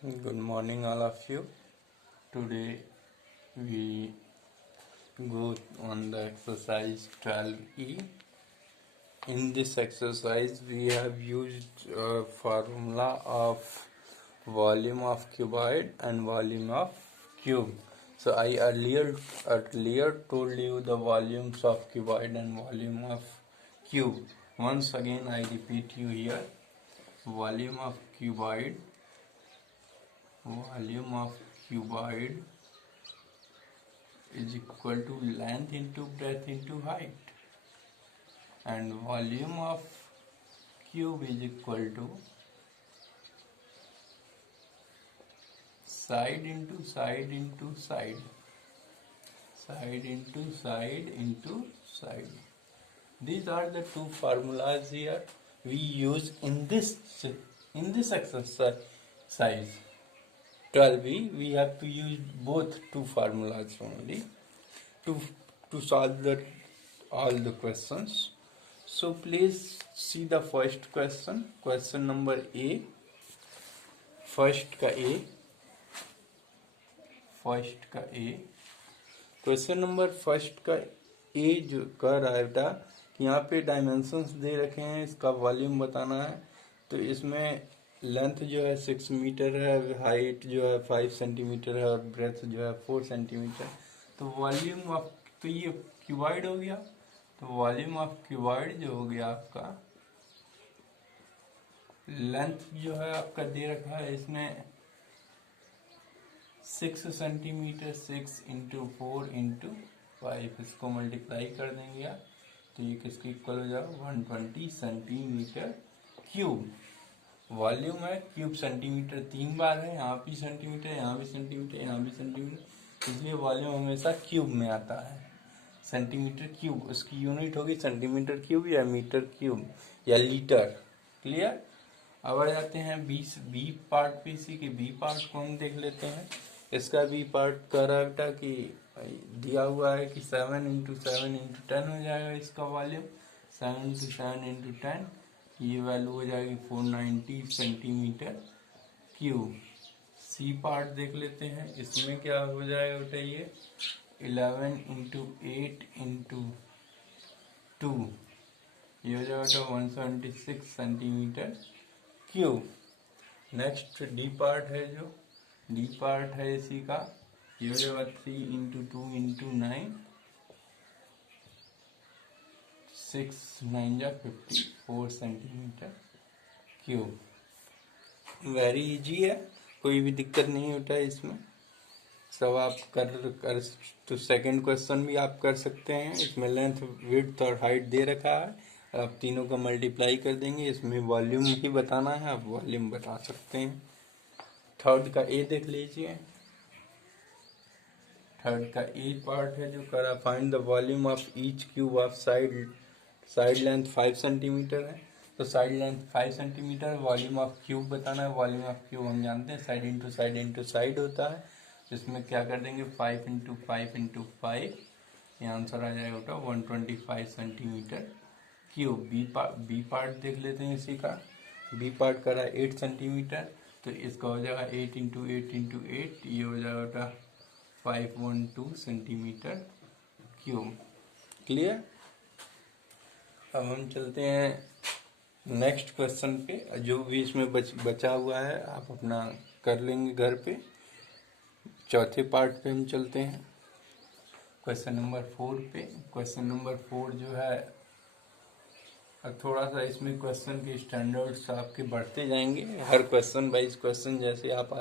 Good morning, all of you. Today we go on the exercise 12E. In this exercise, we have used a formula of volume of cuboid and volume of cube. So I earlier told you the volumes of cuboid and volume of cube. Once again, I repeat you here: volume of cuboid is equal to length into breadth into height, and volume of cube is equal to side into side into side, side into side into side. These are the two formulas here we use in this exercise 12. We have to use both two formulas only to solve all the questions. So please see the first question number A. First का ए question number first का ए जो कर रहा है बेटा, यहाँ पे dimensions दे रखे हैं, इसका वॉल्यूम बताना है। तो इसमें लेंथ जो है 6 मीटर है, हाइट जो है 5 सेंटीमीटर है और ब्रेथ जो है 4 सेंटीमीटर। तो वॉल्यूम ऑफ, तो ये क्यूबॉइड हो गया। तो वॉल्यूम ऑफ क्यूबॉइड जो हो गया आपका, लेंथ जो है आपका दे रखा है इसमें 6 सेंटीमीटर, 6 इंटू 4 इंटू 5, इसको मल्टीप्लाई कर देंगे आप, तो ये किसके इक्वल हो जाएगा 120 सेंटीमीटर क्यूब। वॉल्यूम है, क्यूब सेंटीमीटर 3 बार है, यहाँ भी सेंटीमीटर, यहाँ भी सेंटीमीटर, यहाँ भी सेंटीमीटर, इसलिए वॉल्यूम हमेशा क्यूब में आता है। सेंटीमीटर क्यूब, उसकी यूनिट होगी सेंटीमीटर क्यूब या मीटर क्यूब या लीटर। क्लियर। अब आ जाते हैं बी पार्ट पे। इसी के बी पार्ट को हम देख लेते हैं। इसका बी पार्ट कह रहा है बेटा कि दिया हुआ है कि 7 इंटू 7 इंटू 10 हो जाएगा इसका वॉल्यूम। 7 इंटू 7 इंटू 10, ये वैल्यू हो जाएगी 490 सेंटीमीटर क्यूब। सी पार्ट देख लेते हैं, इसमें क्या हो जाएगा बेटा, ये 11 इंटू 8 इंटू 2, ये हो जाएगा 176 centimetre cube. Next D part है, जो डी पार्ट है इसी का, ये हो जाएगा 3 इंटू 2 इंटू 9, 6 9 जा 54 सेंटीमीटर क्यूब। वेरी इजी है, कोई भी दिक्कत नहीं होता है इसमें। सब आप कर तो सेकंड क्वेश्चन भी आप कर सकते हैं। इसमें लेंथ, विड्थ और हाइट दे रखा है, आप तीनों का मल्टीप्लाई कर देंगे। इसमें वॉल्यूम ही बताना है, आप वॉल्यूम बता सकते हैं। थर्ड का ए देख लीजिए। थर्ड का ए पार्ट है जो करा, find the volume of each cube of side length 5 centimetre है। तो side length 5 centimetre, volume of cube बताना है। वॉल्यूम ऑफ क्यूब हम जानते हैं side into side into side होता है। इसमें क्या कर देंगे 5 इंटू 5 इंटू 5, ये आंसर आ जाएगा बेटा 125 सेंटीमीटर क्यूब। बी पार्ट देख लेते हैं इसी का। बी पार्ट करा 8 सेंटीमीटर, तो इसका हो जाएगा 8 इंटू 8 इंटू 8, ये हो जाएगा बेटा 512 सेंटीमीटर क्यूब। क्लियर। अब हम चलते हैं नेक्स्ट क्वेश्चन पे। जो भी इसमें बचा हुआ है आप अपना कर लेंगे घर पे। चौथे पार्ट पे हम चलते हैं, क्वेश्चन नंबर 4 पे। क्वेश्चन नंबर 4 जो है, थोड़ा सा इसमें क्वेश्चन के स्टैंडर्ड्स आपके बढ़ते जाएंगे। हर क्वेश्चन वाइज क्वेश्चन जैसे आप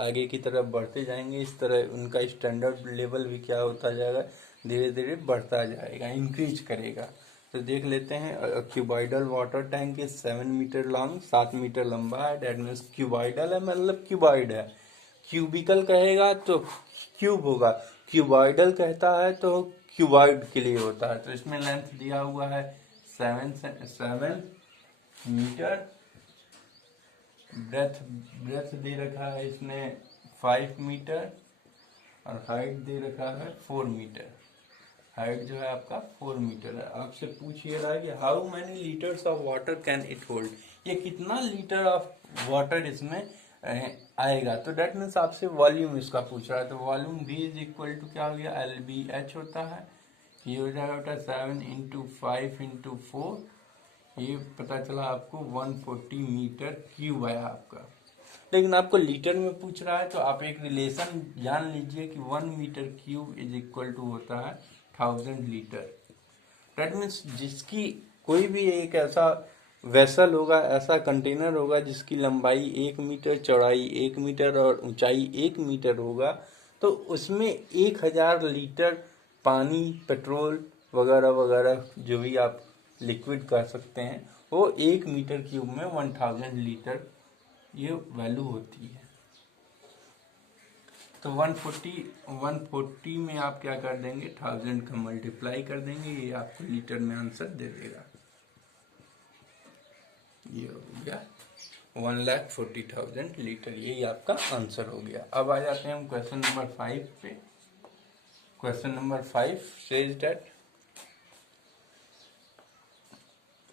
आगे की तरफ बढ़ते जाएंगे, इस तरह उनका स्टैंडर्ड लेवल भी क्या होता जाएगा, धीरे धीरे बढ़ता जाएगा, इंक्रीज करेगा। तो देख लेते हैं। Cuboidal water tank is 7 metre long, 7 metre लंबा है। डेट मीन्स क्यूबॉइडल है, मतलब क्यूबॉइड है। क्यूबिकल कहेगा तो क्यूब होगा, क्यूबॉइडल कहता है तो क्यूबॉइड के लिए होता है। तो इसमें लेंथ दिया हुआ है 7 मीटर, ब्रेथ दे रखा है इसमें 5 मीटर और हाइट दे रखा है 4 मीटर। हाइट जो है आपका 4 मीटर है। आपसे पूछिए रहा है कि how many litres of water can it hold, ये कितना लीटर ऑफ वाटर इसमें आएगा। तो डेट मीन्स आपसे वॉल्यूम इसका पूछ रहा है, तो volume V is equal to क्या हो गया, LBH होता है। ये हो जाएगा बेटा 7 इंटू 5 इंटू 4, ये पता चला आपको 140 मीटर क्यूब आया आपका। लेकिन आपको लीटर में पूछ रहा है, तो आप एक रिलेशन जान लीजिए कि 1 metre cube is equal to होता है 1000 लीटर। दैट मीन्स जिसकी कोई भी एक ऐसा वेसल होगा, ऐसा कंटेनर होगा जिसकी लंबाई 1 मीटर, चौड़ाई 1 मीटर और ऊंचाई 1 मीटर होगा, तो उसमें 1000 लीटर पानी, पेट्रोल वगैरह वगैरह जो भी आप लिक्विड कर सकते हैं, वो 1 मीटर क्यूब में 1000 लीटर ये वैल्यू होती है। तो 140 में आप क्या कर देंगे, 1000 का मल्टीप्लाई कर देंगे, ये आपको लीटर में आंसर दे देगा। ये हो गया 1,40,000 लीटर, यही आपका आंसर हो गया। अब आ जाते हैं हम क्वेश्चन नंबर 5 पे। Question number 5 says that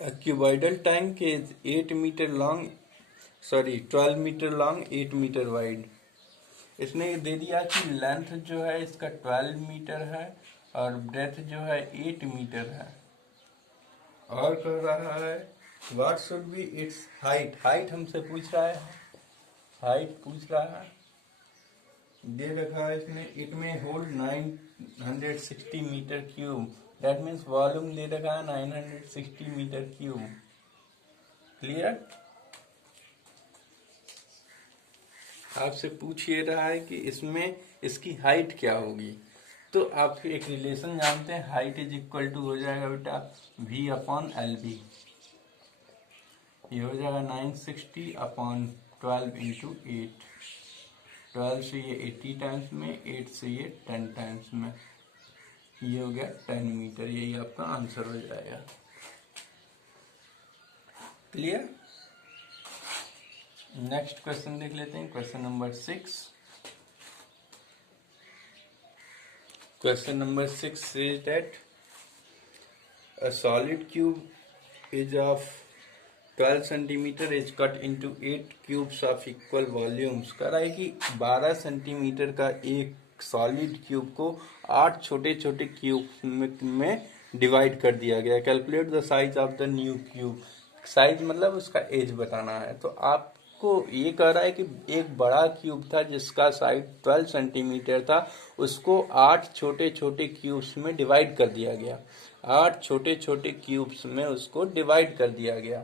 a cuboidal tank is 8 meter long, 12 metre long, 8 metre wide. इसने दे दिया कि लेंथ जो है इसका 12 मीटर है और ब्रेथ जो है 8 मीटर है, और कर रहा है what should be it's height. Height हमसे पूछ रहा है, हाइट पूछ रहा है, दे रखा है इसने, इट में hold 960 metre cube, that means volume दे रखा है 960 मीटर क्यूब। क्लियर? आपसे पूछ ये रहा है कि इसमें इसकी हाइट क्या होगी। तो आप एक रिलेशन जानते हैं, हाइट इज इक्वल टू हो जाएगा बेटा V अपॉन LB। ये हो जाएगा 960 अपॉन 12 इंटू 8। 12 से ये 80 टाइम्स में, 8 से ये 10 टाइम्स में, ये हो गया 10 मीटर। यही आपका आंसर हो जाएगा। क्लियर? नेक्स्ट क्वेश्चन देख लेते हैं, question number 6। Question number 6 says that a solid cube is of 12 centimetre is cut into 8 cubes of equal volumes। कह रहा है कि 12 सेंटीमीटर का एक सॉलिड क्यूब को 8 छोटे छोटे क्यूब में डिवाइड कर दिया गया। Calculate the size of the new cube. Size मतलब उसका एज बताना है। तो आपको ये कह रहा है कि एक बड़ा क्यूब था जिसका साइज 12 सेंटीमीटर था, उसको 8 छोटे छोटे क्यूब्स में डिवाइड कर दिया गया। 8 छोटे छोटे क्यूब्स में उसको डिवाइड कर दिया गया।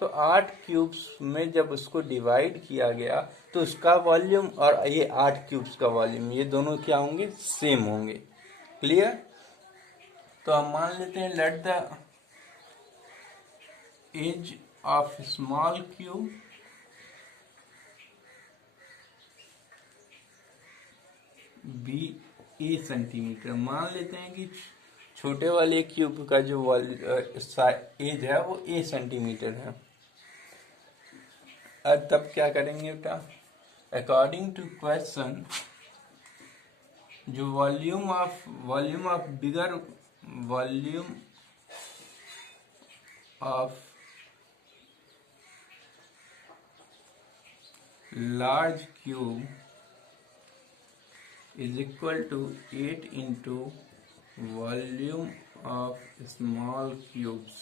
तो 8 क्यूब्स में जब उसको डिवाइड किया गया तो उसका वॉल्यूम और ये 8 क्यूब्स का वॉल्यूम, ये दोनों क्या होंगे, सेम होंगे। क्लियर? तो हम मान लेते हैं let the edge of small cube be a centimetre. मान लेते हैं कि छोटे वाले क्यूब का जो एज है वो ए सेंटीमीटर है। अब तब क्या करेंगे बेटा, अकॉर्डिंग टू क्वेश्चन, जो volume of bigger volume of large cube is equal to 8 into volume of small cubes।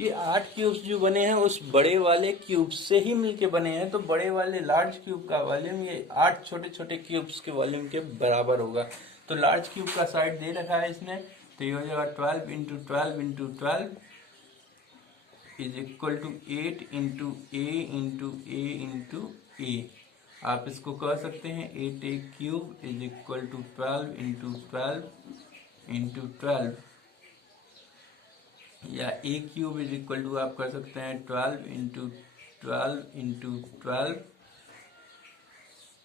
ये 8 क्यूब्स जो बने हैं उस बड़े वाले क्यूब से ही मिलके बने हैं। तो बड़े वाले लार्ज क्यूब का वॉल्यूम ये 8 छोटे छोटे क्यूब्स के वॉल्यूम के बराबर होगा। तो लार्ज क्यूब का साइड दे रखा है इसने, तो ये हो जाएगा 12 into 12 into 12 is equal to 8 into a into a into a. आप इसको कह सकते हैं 8a cube is equal to 12 into 12 into 12, या a cube is equal to आप कर सकते हैं 12 इंटू 12 इंटू 12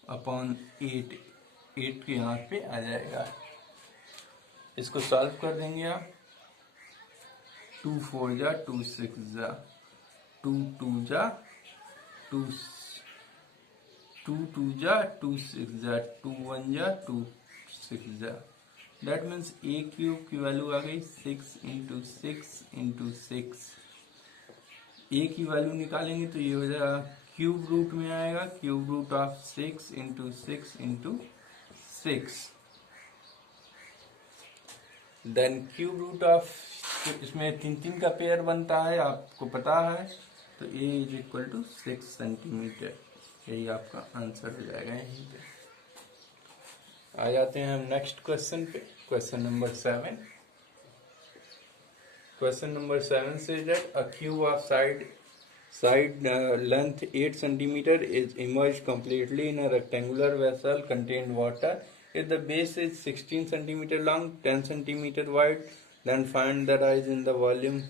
अपॉन 8। 8 के यहाँ पे आ जाएगा। इसको सॉल्व कर देंगे आप। 2 4 जा 2 6 जा 2 2 जा 2 2 2 जा 2 6 जा 2 1 जा 2 6 जा। दैट मीन्स ए क्यूब की वैल्यू आ गई 6 इंटू 6 इंटू 6। ए की वैल्यू निकालेंगे तो ये हो जाएगा क्यूब रूट में आएगा, cube root of 6 into 6 into 6, then cube root of, इसमें 3 का पेयर बनता है आपको पता है, तो ए इज इक्वल टू 6 सेंटीमीटर। यही आपका आंसर हो जाएगा यहीं पे। आ जाते हैं हम नेक्स्ट क्वेश्चन पे, question number 7। Question number 7 says that a cube of side length 8 centimeter is immersed completely in a rectangular vessel contained water. If the base is 16 centimeter long, 10 centimeter wide, then find the rise in the volume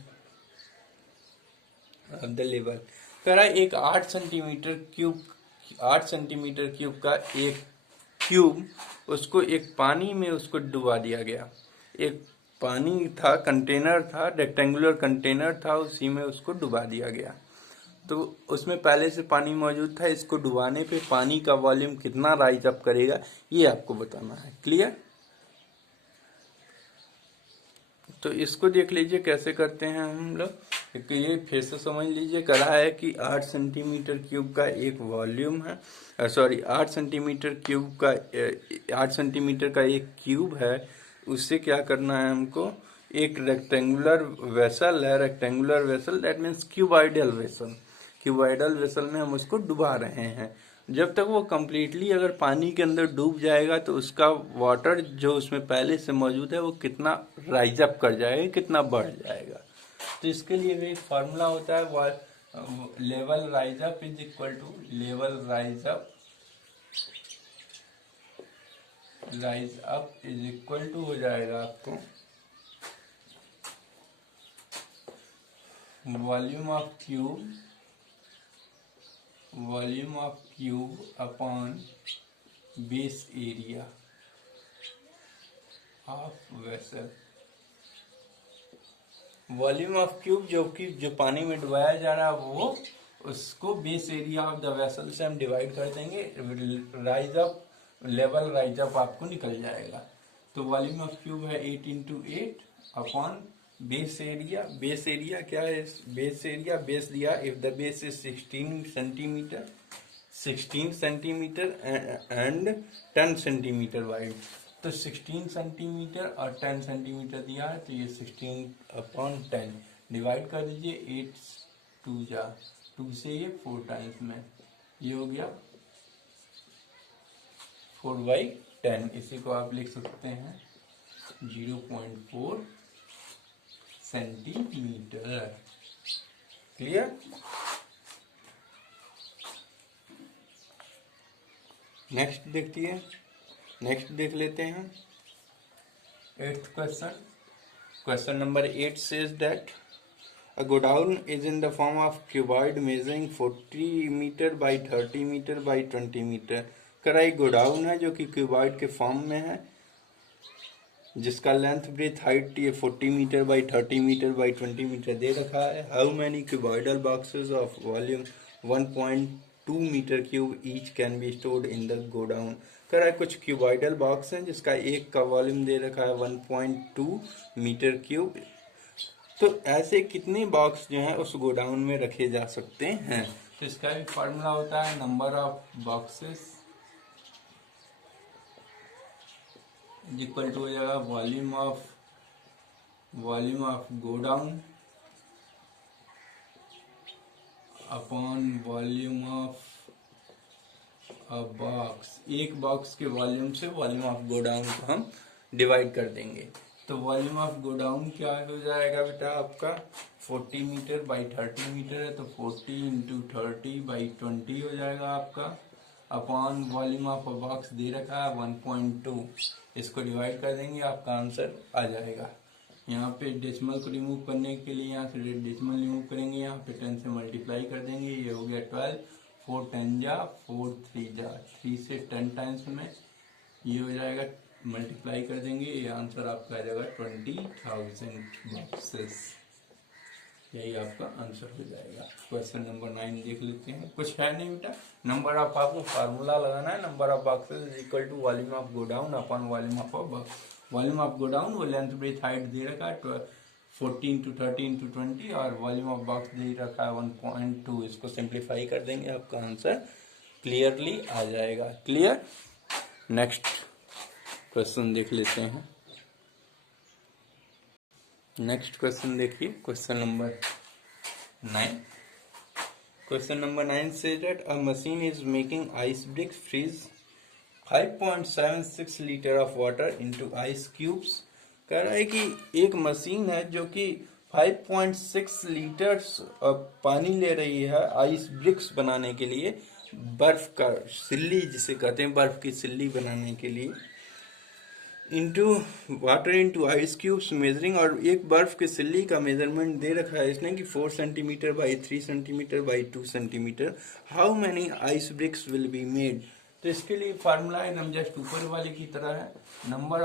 of the level. कह रहा है एक 8 centimetre cube का एक cube, उसको एक पानी में उसको डुबा दिया गया। एक पानी था, कंटेनर था, रेक्टेंगुलर कंटेनर था, उसी में उसको डुबा दिया गया। तो उसमें पहले से पानी मौजूद था, इसको डुबाने पे पानी का वॉल्यूम कितना राइज अप करेगा ये आपको बताना है। क्लियर? तो इसको देख लीजिए कैसे करते हैं हम लोग। ये फिर से समझ लीजिए, करा है कि 8 सेंटीमीटर क्यूब का एक वॉल्यूम है, 8 सेंटीमीटर क्यूब का 8 सेंटीमीटर का एक क्यूब है। उससे क्या करना है हमको, एक रेक्टेंगुलर वेसल है, rectangular vessel that means cuboidal vessel, cuboidal vessel में हम उसको डुबा रहे हैं। जब तक वो कम्प्लीटली अगर पानी के अंदर डूब जाएगा तो उसका वाटर जो उसमें पहले से मौजूद है वो कितना राइज अप कर जाएगा, कितना बढ़ जाएगा। तो इसके लिए भी एक फार्मूला होता है, level rise up is equal to level rise up is equal to हो जाएगा आपको volume of cube upon base area of vessel. Volume of cube जो पानी में डुबाया जा रहा है वो, उसको base area of the vessel से हम डिवाइड कर देंगे, rise up, level rise up आपको निकल जाएगा। तो वॉल्यूम ऑफ क्यूब है 8 into 8 upon base area. Base area क्या है? बेस एरिया, बेस दिया, if the base is 16 centimetre and 10 centimetre wide, तो 16 सेंटीमीटर और 10 सेंटीमीटर दिया है, तो ये 16 अपॉन 10 डिवाइड कर दीजिए, 8 2 जा 2 से ये 4 टाइम्स में, ये हो गया 4/10। इसी को आप लिख सकते हैं 0.4 सेंटीमीटर। क्लियर? नेक्स्ट देखिए, नेक्स्ट देख लेते हैं 8th question. Question number 8 says that a godown is in the form of cuboid measuring 40 meter by 30 meter by 20 meter। कराई गोडाउन है जो कि क्यूबॉइड के फॉर्म में है, जिसका लेंथ ब्रेथ हाइट ये 40 metre by 30 metre by 20 metre दे रखा है। How many cuboidal boxes of volume 1.2 metre cube each can be stored in the godown. कह रहा है कुछ क्यूबॉइडल बॉक्स हैं जिसका एक का वॉल्यूम दे रखा है 1.2 मीटर क्यूब, तो ऐसे कितने बॉक्स जो है उस गोडाउन में रखे जा सकते हैं। तो इसका भी फॉर्मूला होता है number of boxes equal to हो जाएगा volume of godown upon volume of a box. एक बॉक्स के वॉल्यूम से वॉल्यूम ऑफ गोडाउन को हम डिवाइड कर देंगे। तो वॉल्यूम ऑफ गोडाउन क्या हो जाएगा बेटा आपका 40 मीटर बाई 30 मीटर है, तो 40 इंटू 30 बाई 20 हो जाएगा आपका, upon volume of a box दे रखा है 1.2, इसको डिवाइड कर देंगे, आपका आंसर आ जाएगा। यहाँ पे डेसिमल को रिमूव करने के लिए यहाँ से डेसिमल रिमूव करेंगे, यहाँ पे 10 से मल्टीप्लाई कर देंगे, ये हो गया 12, 4 10 जा 4 3 जा 3 से 10 टाइम्स में ये हो जाएगा, मल्टीप्लाई कर देंगे, ये आंसर आपका आ जाएगा 20,000 बॉक्सेस। यही आपका आंसर हो जाएगा। क्वेश्चन नंबर 9 देख लेते हैं। कुछ है नहीं बेटा, नंबर ऑफ आपको फार्मूला लगाना है, number of boxes is equal to volume of godown upon volume of box. Volume of godown वो लेंथ ब्रेथ हाइट दे रखा है 40 इंटू 30 इंटू 20 और वॉल्यूम ऑफ बॉक्स दे रखा है 1.2। इसको सिंप्लीफाई कर देंगे, आपका आंसर क्लियरली आ जाएगा। क्लियर। नेक्स्ट क्वेश्चन देख लेते हैं। नेक्स्ट क्वेश्चन देखिए, question number 9। Question number 9 says that a machine is making ice bricks freeze 5.76 litre of water into ice cubes। कह रहा है कि एक मशीन है जो कि 5.6 लीटर पानी ले रही है आइस ब्रिक्स बनाने के लिए, बर्फ का सिल्ली जिसे कहते हैं, बर्फ की सिल्ली बनाने के लिए, into water into ice cubes measuring, और एक बर्फ के सिल्ली का मेजरमेंट दे रखा है इसने कि 4 centimetre by 3 centimetre by 2 centimetre. How many ice BRICS will be made. तो इसके लिए फार्मूला एकदम जस्ट ऊपर वाले की तरह है। Number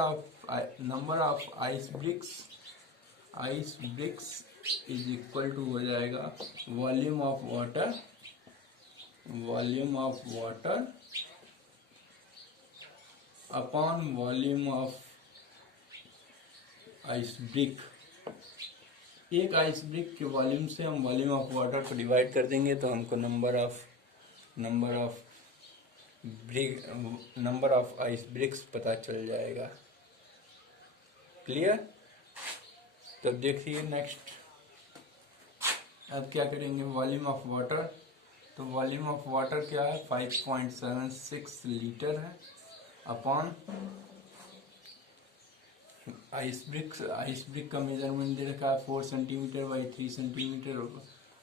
of ice bricks is equal to हो जाएगा volume of water upon volume of ice brick. एक आइस ब्रिक के वॉल्यूम से हम वॉल्यूम ऑफ वाटर को डिवाइड कर देंगे तो हमको नंबर ऑफ आइस ब्रिक्स पता चल जाएगा। क्लियर। तब देखिए नेक्स्ट, अब क्या करेंगे, वॉल्यूम ऑफ वाटर। तो वॉल्यूम ऑफ वाटर क्या है, 5.76 लीटर है, अपॉन आइस ब्रिक का मेजरमेंट दे रखा है 4 सेंटीमीटर बाई 3 सेंटीमीटर।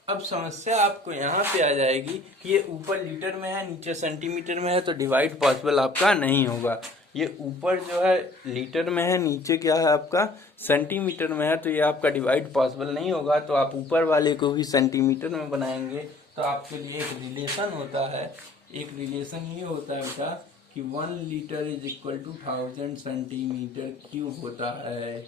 अब समस्या आपको यहाँ पे आ जाएगी कि ये ऊपर लीटर में है, नीचे सेंटीमीटर में है, तो डिवाइड पॉसिबल आपका नहीं होगा। ये ऊपर जो है लीटर में है, नीचे क्या है आपका सेंटीमीटर में है, तो ये आपका डिवाइड पॉसिबल नहीं होगा। तो आप ऊपर वाले को भी सेंटीमीटर में बनाएंगे तो आपके लिए एक रिलेशन होता है, एक रिलेशन ये होता है बेटा कि 1 litre is equal to 1000 centimetre cube होता है।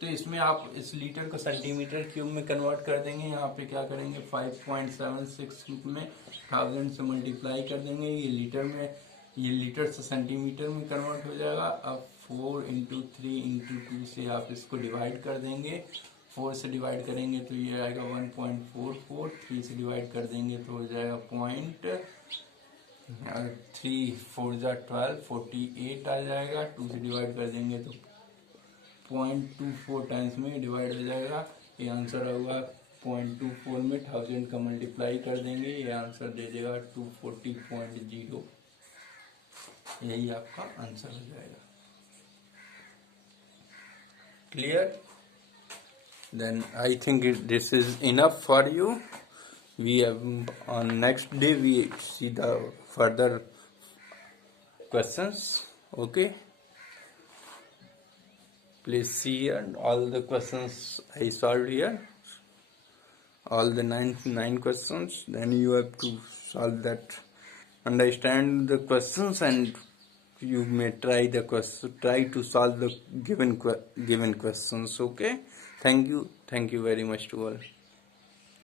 तो इसमें आप इस लीटर को सेंटीमीटर क्यूब में कन्वर्ट कर देंगे। यहाँ पे क्या करेंगे, 5.76 में 1000 से मल्टीप्लाई कर देंगे, ये लीटर से सेंटीमीटर में कन्वर्ट हो जाएगा। अब 4 इंटू 3 इंटू 2 से आप इसको डिवाइड कर देंगे। 4 से डिवाइड करेंगे तो ये आएगा 1.44, 3 से डिवाइड कर देंगे तो हो जाएगा 3 4 12, 48 आ जाएगा। 2 से डिवाइड कर देंगे तो 0.24 टाइम्स में डिवाइड हो जाएगा। ये आंसर होगा 0.24 में 1000 का मल्टीप्लाई कर देंगे, ये आंसर दे देगा 240.0। यही आपका आंसर हो जाएगा। Clear. Then I think this is enough for you. We have on next day we see the further questions. Okay. Please see here all the questions I solved here. All the nine questions. Then you have to solve that. Understand the questions and you may try to solve the given questions. Okay. Thank you very much to all.